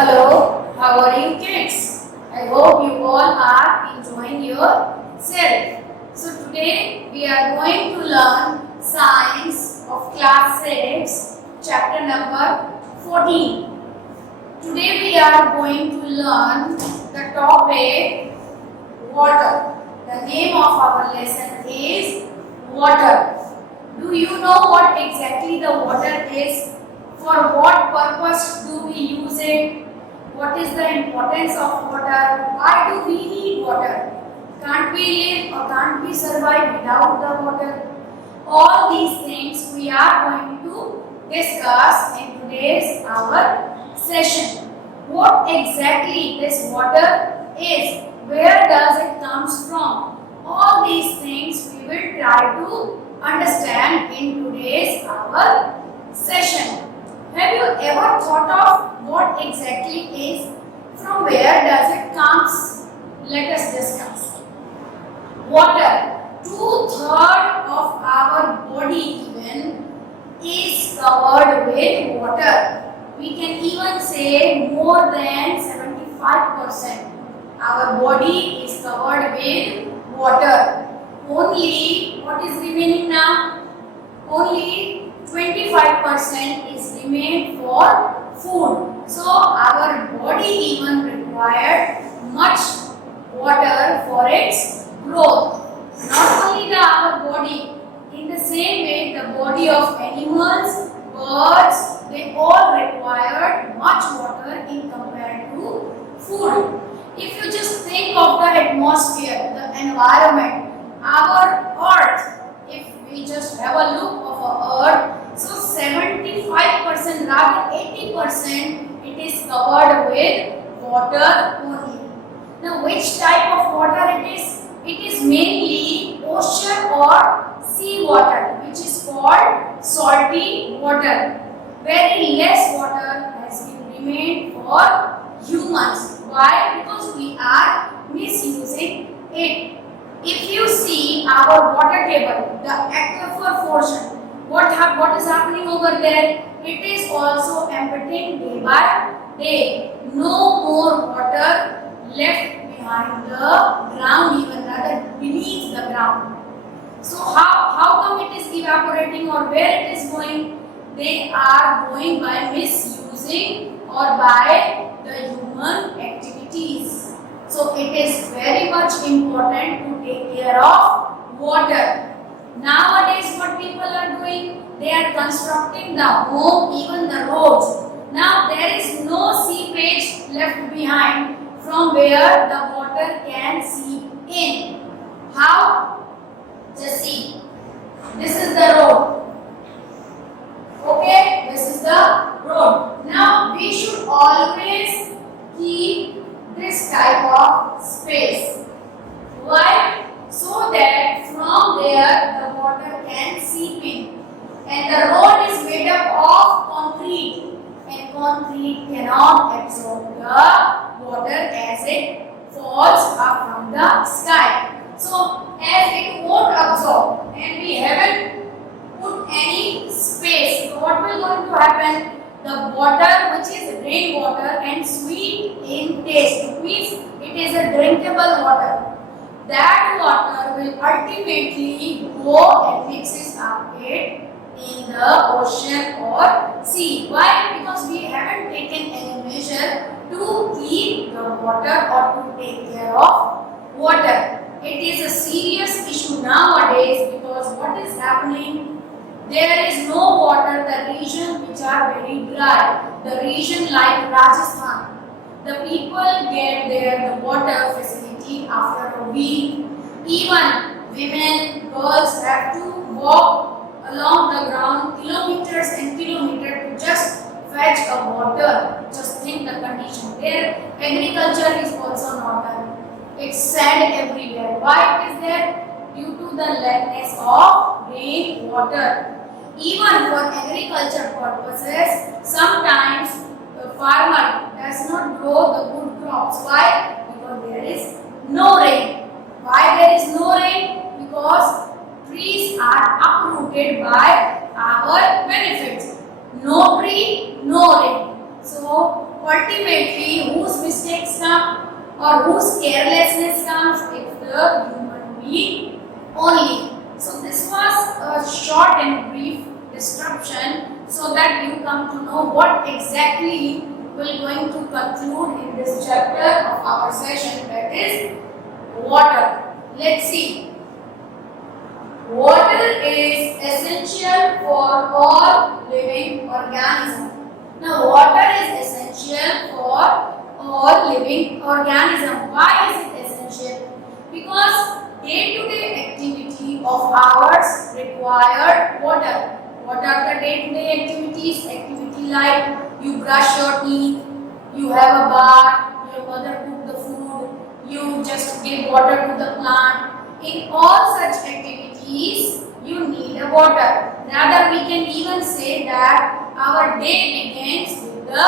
Hello, how are you kids? I hope you all are enjoying yourself. So today we are going to learn Science of Class 6, chapter number 14. Today we are going to learn the topic water. The name of our lesson is water. Do you know what exactly the water is? For what purpose do we use it? What is the importance of water? Why do we need water? Can't we live or can't we survive without the water? All these things we are going to discuss in today's our session. What exactly this water is? Where does it comes from? All these things we will try to understand in today's our session. Have you ever thought of what exactly is? From where does it comes? Let us discuss. Water. 2/3 of our body even is covered with water. We can even say more than 75%. Our body is covered with water. Only what is remaining now? Only 25% is remained for food. So our body even required much water for its growth. Not only our body, in the same way the body of animals, birds, they all required much water in compared to food. If you just think of the atmosphere, the environment, our earth, if we just have a look of our earth, so 75% rather 80% it is covered with water only. Now which type of water it is? It is mainly ocean or sea water, which is called salty water. Very less water has been remained for humans. Why? Because we are misusing it. If you see our water table, the aquifer portion, what is happening over there? It is also emptying day by day. No more water left behind the ground, even rather beneath the ground. So how come it is evaporating or where it is going? They are going by misusing or by the human activities. So it is very much important to take care of water. Nowadays what people are doing? They are constructing the home, even the roads. Now there is no seepage left behind from where the water can seep in. How? Just see. This is the road. Okay, this is the road. Now we should always keep this type of space. Why? So that from there the water can seep in. And the road is made up of concrete. And concrete cannot absorb the water as it falls up from the sky. So as it won't absorb and we haven't put any space, so what will going to happen? The water which is rainwater and sweet in taste, it means it is a drinkable water. That water will ultimately go and mixes up it in the ocean or sea. Why? Because we haven't taken any measure to keep the water or to take care of water. It is a serious issue nowadays because what is happening? There is no water. The regions which are very dry, the region like Rajasthan, the people get there the water facility after a week. Even women, girls have to walk along the ground kilometers and kilometers to just fetch a water. Just think the condition. Their agriculture is also not done. It's sand everywhere. Why it is there? Due to the lackness of rainwater. Even for agriculture purposes, sometimes the farmer does not grow the good crops. Why? Because there is no rain. Why there is no rain? Because trees are uprooted by our benefits. No tree, no rain. So ultimately, whose mistakes come or whose carelessness comes? It's the human being only. So this was a short and brief description so that you come to know what exactly we're going to conclude in this chapter of our session, that is water. Let's see. Water is essential for all living organisms. Now, water is essential for all living organisms. Why is it essential? Because day-to-day activity of ours require water. What are the day-to-day activities? Activity like you brush your teeth, you have a bath, your mother cook the food, you just give water to the plant. In all such activities, you need a water. Rather, we can even say that our day begins with the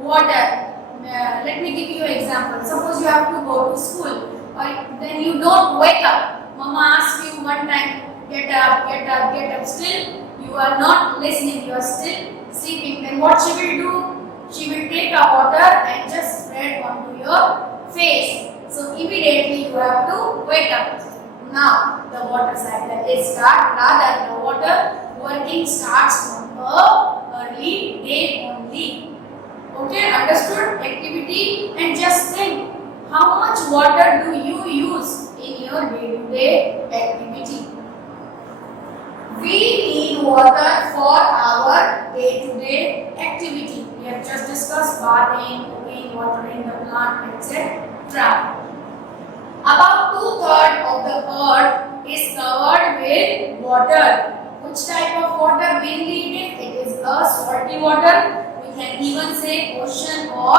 water. Let me give you an example. Suppose you have to go to school, or then you don't wake up. Mama asks you one time, get up, get up, get up. Still, you are not listening. You are still sleeping. Then what she will do? She will take a water and just spread onto your face. So immediately you have to wake up. Now the water cycle is start. Rather, the water working starts from the early day only. Okay, understood? Activity, and just think, how much water do you use in your day-to-day activity? We need water for our day-to-day activity. We have just discussed bathing, cooking, watering the plant, etc. About 2/3 of the earth is covered with water. Which type of water mainly it is? It is a salty water. We can even say ocean or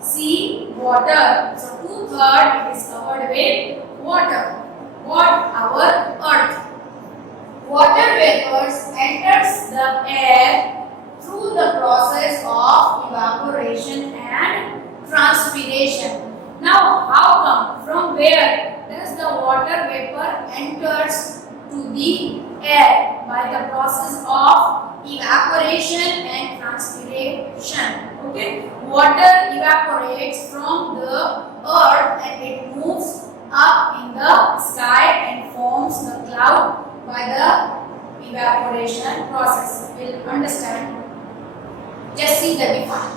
sea water. So 2/3 is covered with water. What? Our earth. Water vapors enters the air through the process of evaporation and transpiration. Now, how come? From where does the water vapor enters to the air? By the process of evaporation and transpiration. Okay, water evaporates from the earth and it moves up in the sky and forms the cloud by the evaporation process. We'll understand. Just see the define.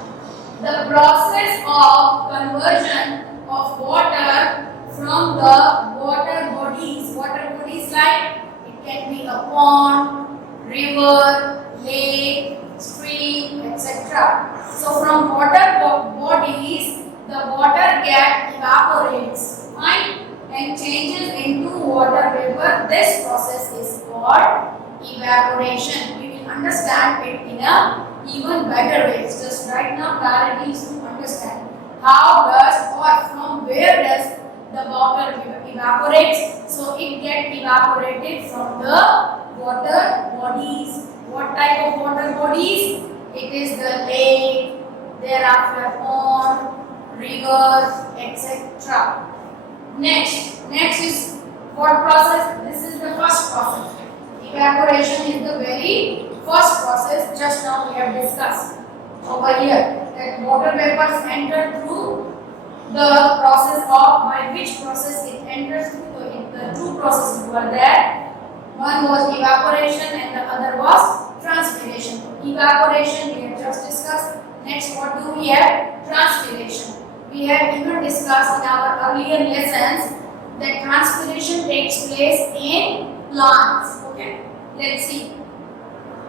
The process of conversion of water from the water bodies like it can be a pond, river, lake, stream, etc. So from water bodies, the water gets evaporates, fine, and changes into water vapor. This process is called evaporation. We will understand it in a even better way. Just right now, priority is to understand how does or from where does the water evaporates. So it gets evaporated from the water bodies. What type of water bodies? It is the lake, thereafter pond, rivers, etc. Next is what process? This is the first process. Evaporation is the very first process. Just now we have discussed over here that water vapors enter through the process of by which process it enters through. The two processes were there. One was evaporation and the other was transpiration. Evaporation we have just discussed. Next, what do we have? Transpiration. We have even discussed in our earlier lessons that transpiration takes place in plants. Okay, let's see.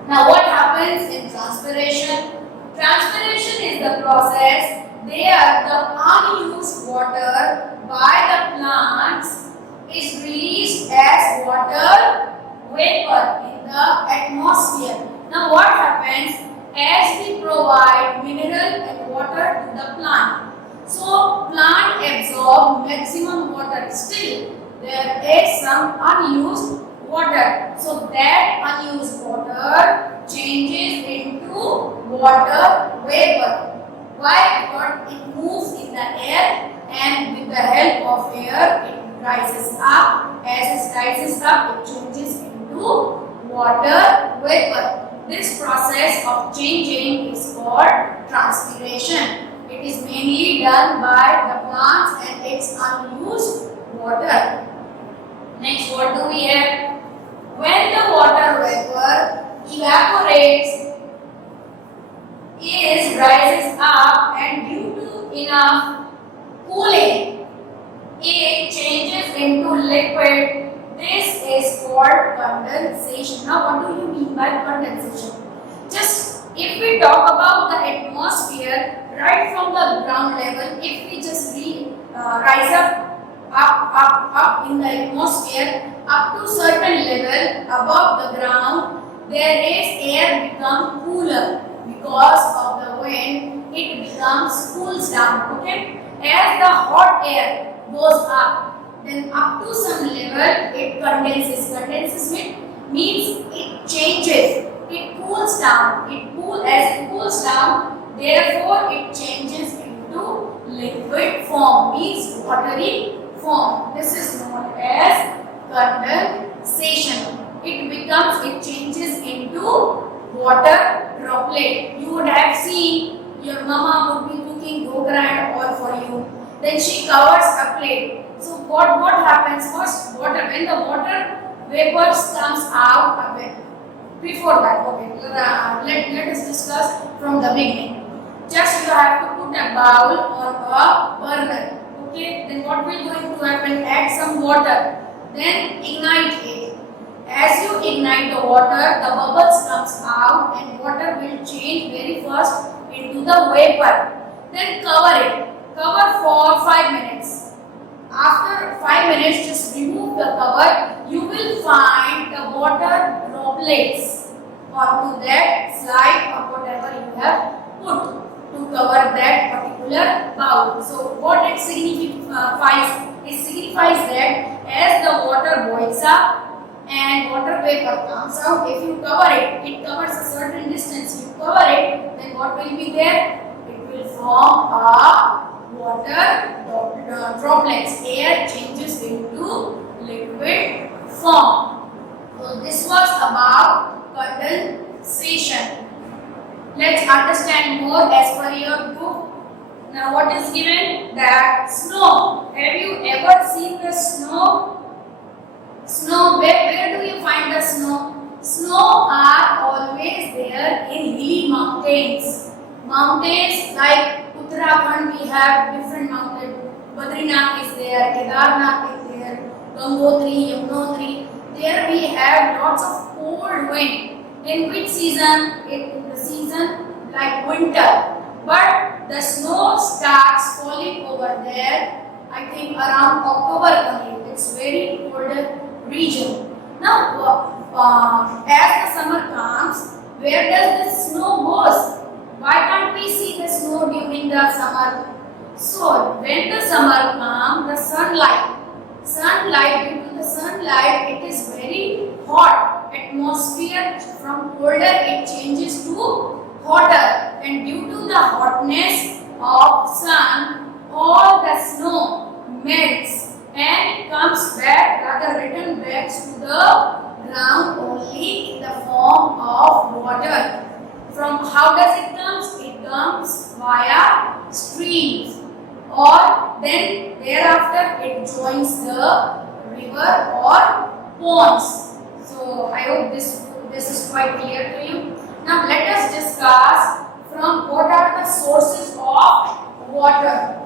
Now, what happens in transpiration? Transpiration is the process where the unused water by the plants is released as water vapor in the atmosphere. Now, what happens as we provide mineral and water to the plant? So, plant absorb maximum water. Still, there is some unused water. So, that unused water changes into water vapor. Why? Because it moves in the air and with the help of air it rises up. As it rises up, it changes into water vapor. This process of changing is called transpiration. It is mainly done by the plants and its unused water. Next, what do we have? When the water vapor evaporates, it rises up and due to enough cooling, it changes into liquid. This is called condensation. Now, what do you mean by condensation? Just if we talk about the atmosphere right from the ground level, if we just rise up in the atmosphere up to certain level above the ground, there is air become cooler because of the wind. It becomes cools down. Okay, as the hot air goes up, then up to some level it condenses. Condenses means it changes. It cools down. As it cools down, therefore it changes into liquid form, means watery form. This is known as condensation. It changes into water droplet. You would have seen your mama would be cooking dhokla and all for you. Then she covers a plate. So what happens first? When the water vapors comes out of it. Before that, okay, let us discuss from the beginning. Just you have to put a bowl on a burner. Okay, then what will going to happen? Add some water, then ignite it. As you ignite the water, the bubbles comes out and water will change very fast into the vapor. Then cover it. Cover for 5 minutes. After 5 minutes, just remove the cover. You will find the water droplets onto that slide or whatever you have put to cover that particular bowl. So what it signifies? It signifies that as the water boils up and water vapor comes out, if you cover it, it covers a certain distance. You cover it, then what will be there? It will form a water droplets. Air changes into liquid form. So this was about condensation. Let's understand more as per your book. Now what is given? That snow. Have you ever seen the snow? Snow, where do you find the snow? Snow are always there in hilly mountains. Mountains like Uttarakhand, we have different mountains. Badrinath is there, Kedarnath is there, Gangotri, Yamunotri. There we have lots of cold wind. In which season? In the season like winter. But the snow starts falling over there, I think around October only. It's very cold region. Now, as the summer comes, where does the snow goes? Why can't we see the snow during the summer? So, when the summer comes, the sunlight, due to the sunlight, it is very hot. Atmosphere from colder, it changes to hotter. And due to the hotness of sun, all the snow melts and comes back, rather return back to the ground only in the form of water. From how does it comes? It comes via streams, or then thereafter it joins the river or ponds. So I hope this is quite clear to you. Now let us discuss from what are the sources of water.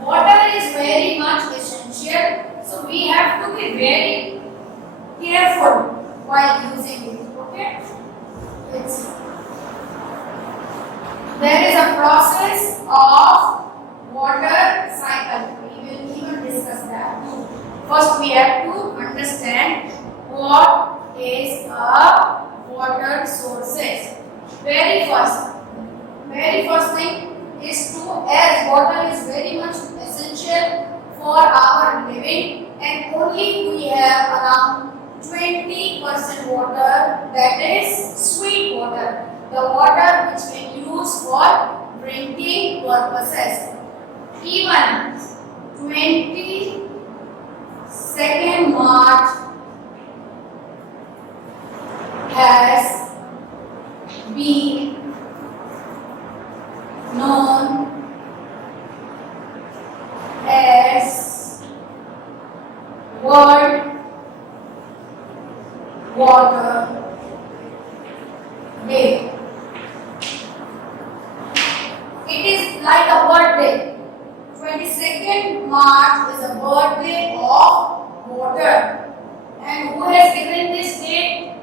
Water is very much essential, so we have to be very careful while using it. Okay? There is a process of water cycle. We will even discuss that too. First, we have to understand what is a water sources. Very first thing is to, as water is very much essential for our living, and only we have around 20% water, that is sweet water, the water which we use for drinking purposes. Even 22nd March has been like a birthday. 22nd March is a birthday of water. And who has given this date?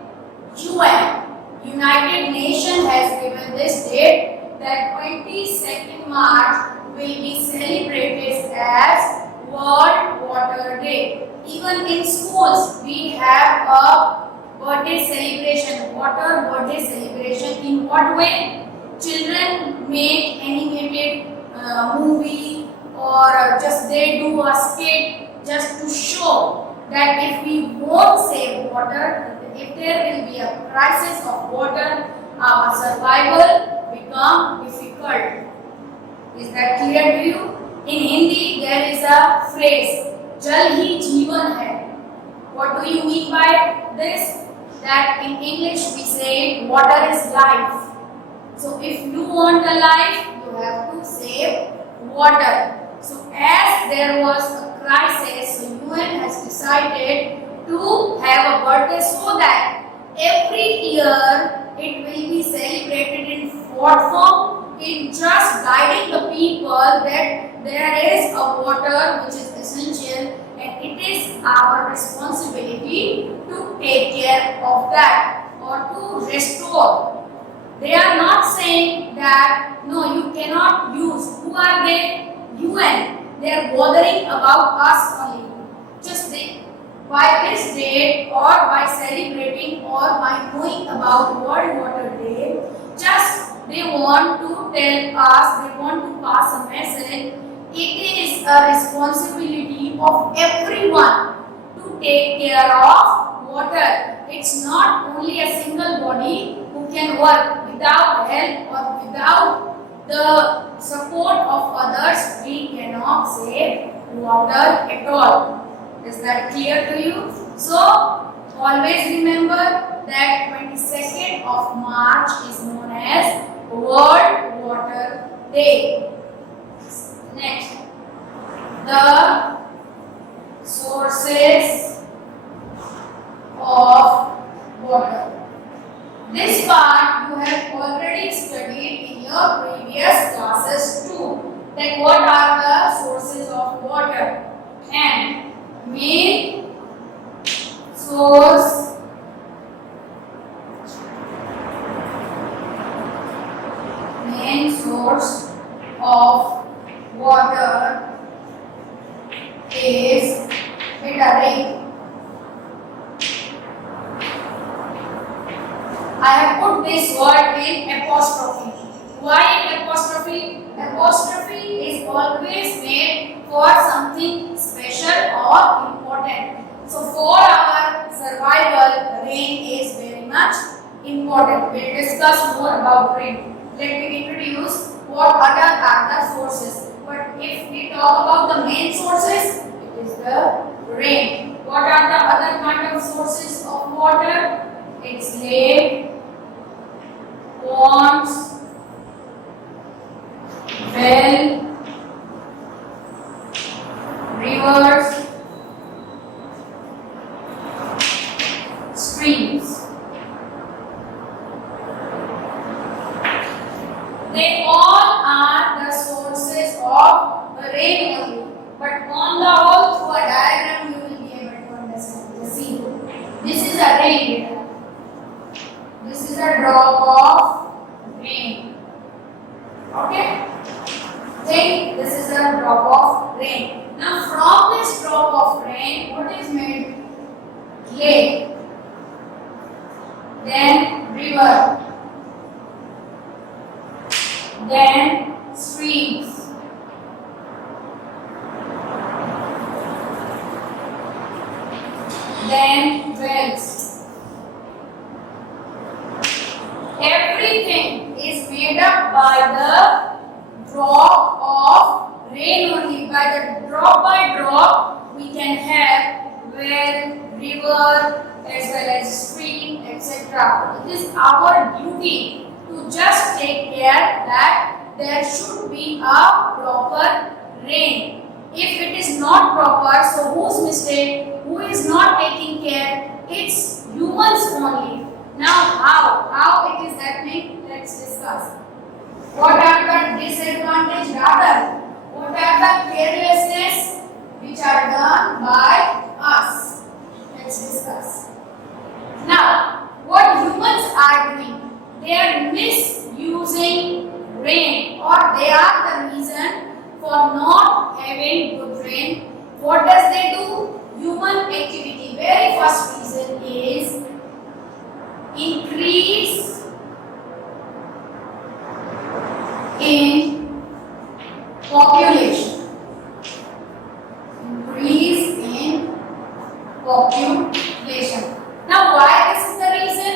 UN. United Nations has given this date that 22nd March will be celebrated as World Water Day. Even in schools, we have a birthday celebration, water birthday celebration. In what way? Children make animated movie or just they do a skit just to show that if we won't save water, if there will be a crisis of water, our survival become difficult. Is that clear to you? In Hindi, there is a phrase, Jal hi Jeevan hai. What do you mean by this? That in English we say water is life. So if you want a life, you have to save water. So as there was a crisis, so UN has decided to have a birthday so that every year it will be celebrated in what form? In just guiding the people that there is a water which is essential and it is our responsibility to take care of that or to restore. They are not saying that no, you cannot use. Who are they? UN. They are bothering about us only. Just think, by this date or by celebrating or by knowing about World Water Day, just they want to tell us, they want to pass a message. It is a responsibility of everyone to take care of water. It's not only a single body who can work. Without help or without the support of others, we cannot save water at all. Is that clear to you? So, always remember that 22nd of March is known as World Water Day. Next, the sources of water. This part you have already studied in your previous classes too. That what are the sources of water? And main source of water is rain. I have put this word in apostrophe. Why in apostrophe? Apostrophe is always made for something special or important. So for our survival, rain is very much important. We will discuss more about rain. Let me introduce what other are the sources. But if we talk about the main sources, it is the rain. What are the other kind of sources of water? It's lake, ponds, well, rivers, streams. They all are the sources of the rain only. But on the whole, through a diagram, you will be able to understand. Just see, this is a rain data. This is a drop of rain. Okay? Think this is a drop of rain. Now from this drop of rain, what is made? Lake. Then river. Then streams. Then wells. Everything is made up by the drop of rain only. By the drop we can have well, river, as well as stream, etc. It is our duty to just take care that there should be a proper rain. If it is not proper, so whose mistake? Who is not taking care? It's humans only. Now how it is happening? Let's discuss. What are the disadvantage, rather what are the carelessness which are done by us? Let's discuss. Now, what humans are doing? They are misusing rain, or they are the reason for not having good rain. What does they do? Human activity. Very first reason is increase in population. Increase in population. Now, why this is the reason?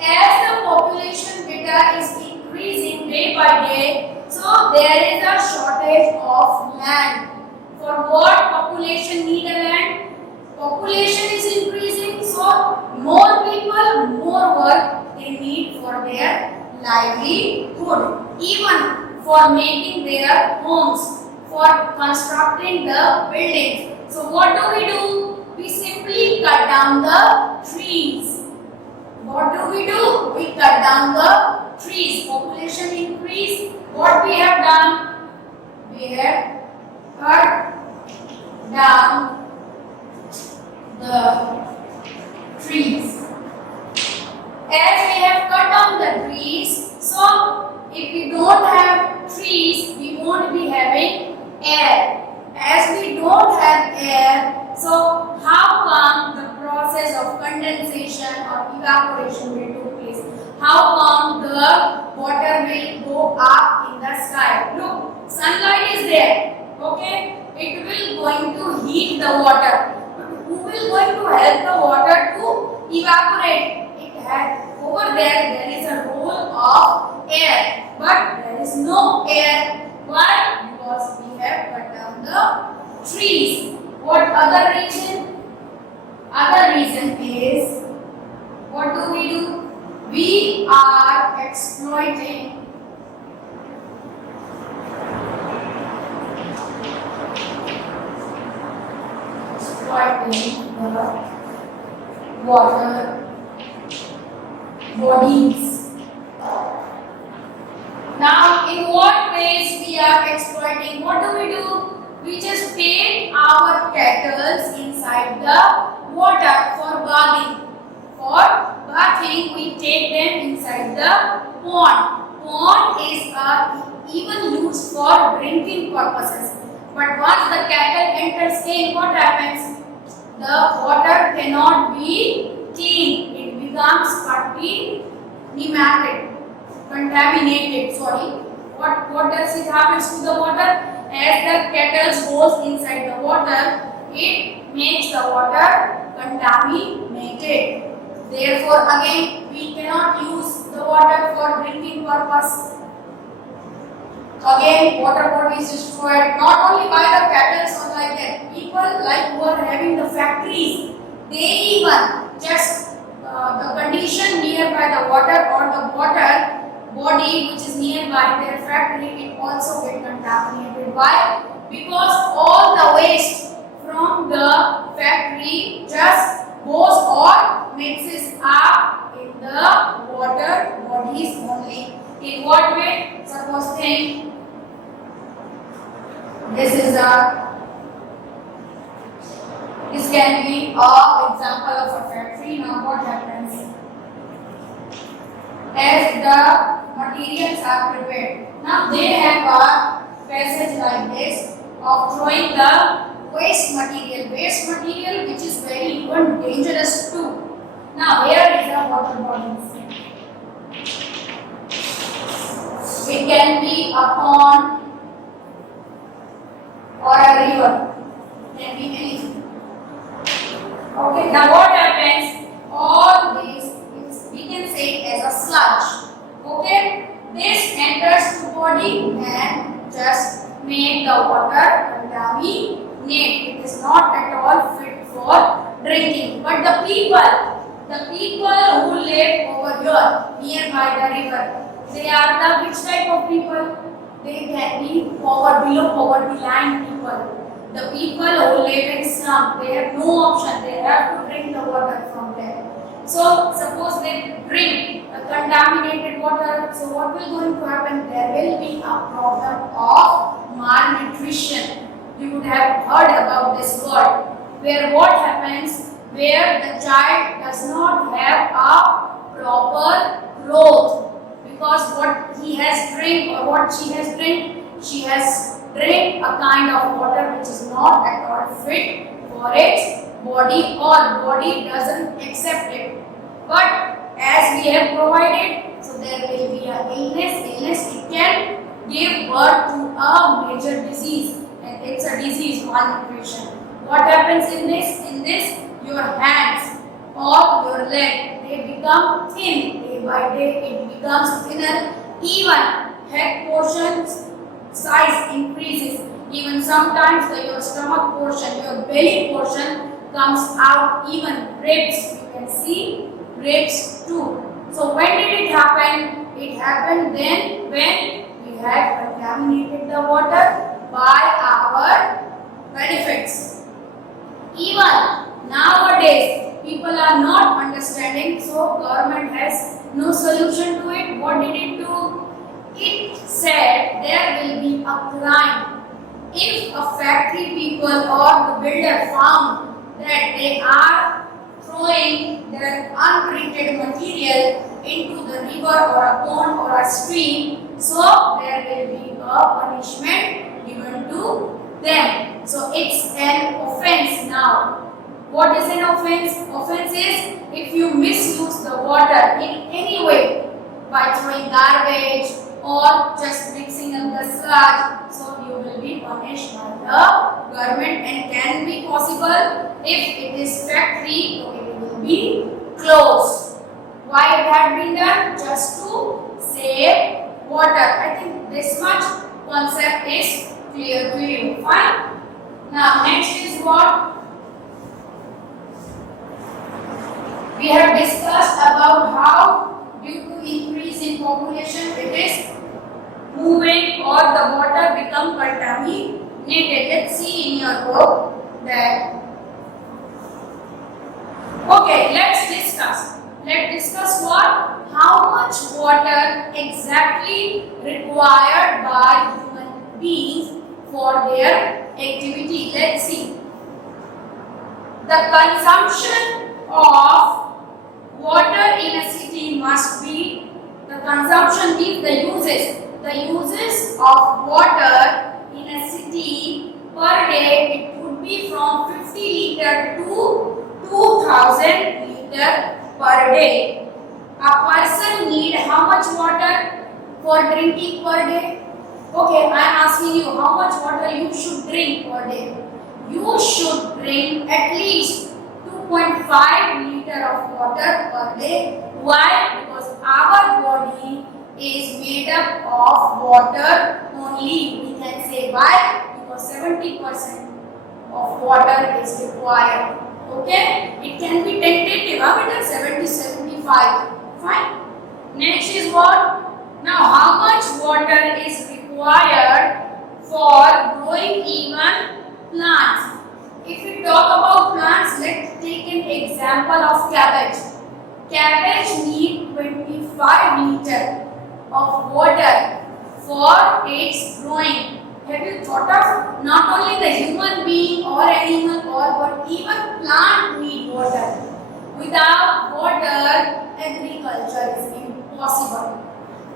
As the population data is increasing day by day, so there is a shortage of land. For what population need a land? Population is increasing, so more people, more work they need for their livelihood, even for making their homes, for constructing the buildings. So what do? We simply cut down the trees. What do? We cut down the trees. Population increase. What we have done? We have cut down the trees. As we have cut down the trees, so if we don't have trees, we won't be having air. As we don't have air, so how come the process of condensation or evaporation will take place? How come the water will go up in the sky? Look, sunlight is there. Okay, it will going to heat the water. But who will going to help the water to evaporate? Over there is a role of air, but there is no air. Why? Because we have cut down the trees. What other reason? Other reason is, what do? We are exploiting the water bodies. Now, in what ways we are exploiting? What do? We just paint our kettles inside the water for bathing. For bathing, we take them inside the pond. Pond is even used for drinking purposes. But once the kettle enters in, what happens? The water cannot be clean. It becomes contaminated. What does it happens to the water? As the kettle goes inside the water, it makes the water contaminated. Therefore, again, we cannot use the water for drinking purpose. Again, water body is destroyed not only by the kettles or like that. People like who are having the factories, they even just the condition nearby the water or the water body which is nearby their factory, it also get contaminated. Why? Because all the waste from the factory just goes or mixes up in the water bodies only. In what way? Suppose think this can be an example of a factory. Now what happens? As the materials are prepared, now they have a passage like this of throwing the waste material which is very even dangerous too. Now here is a water body. It can be a pond or a river, it can be anything. Okay, now what happens? All this we can say as a sludge. Okay, this enters the body and just make the water contaminate. It is not at all fit for drinking. But the people who live over here nearby the river, they are the which type of people? They can be below poverty line people. The people who live in slum, they have no option. They have to drink the water from there. So suppose they drink, contaminated water. So what will going to happen? There will be a problem of malnutrition. You would have heard about this word, where what happens, where the child does not have a proper growth, because what he has drink or what she has drink, she has drink a kind of water which is not at all fit for its body, or body doesn't accept it. But as we have provided, so there will be a illness, it can give birth to a major disease, and it's a disease, malnutrition. What happens in this? In this, your hands or your leg, they become thin. Day by day it becomes thinner. Even head portions size increases. Even sometimes your stomach portion, your belly portion comes out. Even ribs, you can see ribs too. So when did it happen? It happened then when we had contaminated the water by our benefits. Even nowadays, people are not understanding, so government has no solution to it. What did it do? It said there will be a crime if a factory people or the builder found that they are throwing their untreated material into the river or a pond or a stream. So there will be a punishment given to them. So it's an offense now. What is an offense? Offense is if you misuse the water in any way by throwing garbage or just mixing up the sludge, so you will be punished by the government, and can be possible if it is factory, so it will be closed. Why it had been done? Just to save water. I think this much concept is clear to you. Fine. Now next is what? We have discussed about how due to increase in population it is moving or the water become contaminated. Let's see in your book that. Okay, let's discuss. Let's discuss what? How much water exactly required by human beings for their activity. Let's see. The consumption of water in a city must be, the consumption means the uses of water in a city per day, it would be from 50 liter to 2000 liter per day. A person need how much water for drinking per day? Okay, I am asking you how much water you should drink per day. You should drink at least 2.5 liter of water per day. Why? Because our body is made up of water only. We can say why? Because 70% of water is required. Okay? It can be tentative, but 70-75. Fine. Next is what? Now, how much water is required for growing even plants? If we talk about plants, let's take an example of cabbage. Cabbage needs 25 liter of water for its growing. Have you thought of not only the human being or animal but even plant need water? Without water, agriculture is impossible.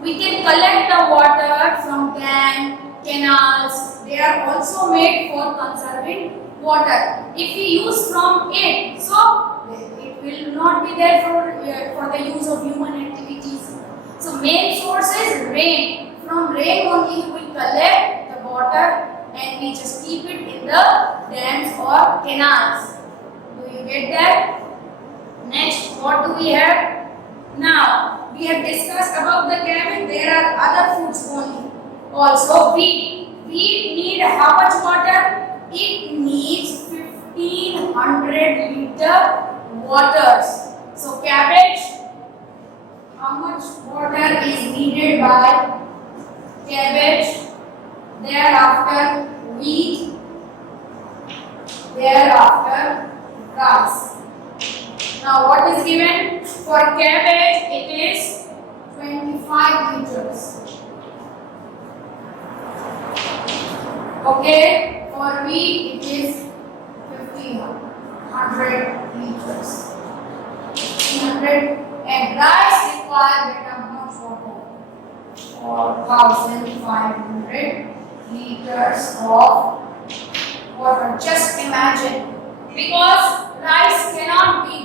We can collect the water from dams, canals. They are also made for conserving water. If we use from it, so it will not be there for the use of human activities. So main source is rain. From rain only we collect the water and we just keep it in the dams or canals. Do you get that? Next, what do we have? Now, we have discussed about the cabbage. There are other foods only. Also, wheat. Wheat need how much water? It needs 1500 liter waters. So, cabbage, how much water is needed by cabbage? Thereafter, wheat. Thereafter, rice. Now, what is given for cabbage? It is 25 liters. Okay, for wheat it is 1500 liters. 1500, and rice require that amount of water, 4500 liters of water. Just imagine, because rice cannot be